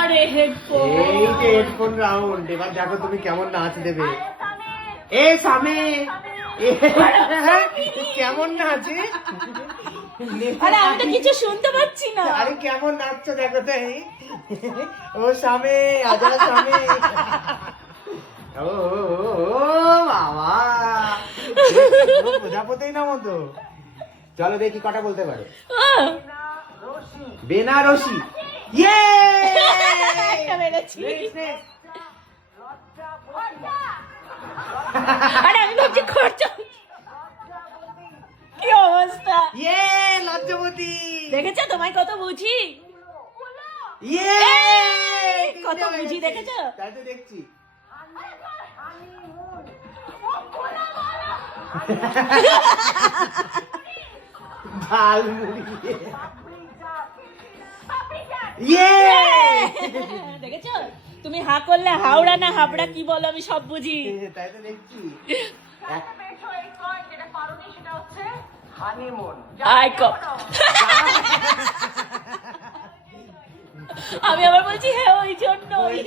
আরে হেডফোন, এই যে হেডফোন রাউন্ড, এবার দেখো তুমি কেমন নাচ দেবে। এ সামে কেমন নাচে, আরে আমি তো কিছু শুনতে পাচ্ছি না। আরে কেমন নাচছো দেখো তাই। ও সামে আজরা সামে, ও বাবা প্রজাপতি না মতো। চলো দেখি কটা বলতে পারো। বেনারসি, ইয়ে একটা মেরেছি। আরে আমি ভাবছি খরচা, কি অবস্থা। ইয়ে লজ্জাবতী, দেখেছো তোমায় কত বুঝি, ইয়ে কত বুঝি দেখেছো। তাই তো দেখছি। ঝালমুড়ি, ইয়ে দেখেছো তুমি হা করলে হাওড়া না হাবড়া কি বলো আমি সব বুঝি। তাই তো দেখছি। আই কপ। আমি আবার বলছি হ্যাঁ ওই জন্যই।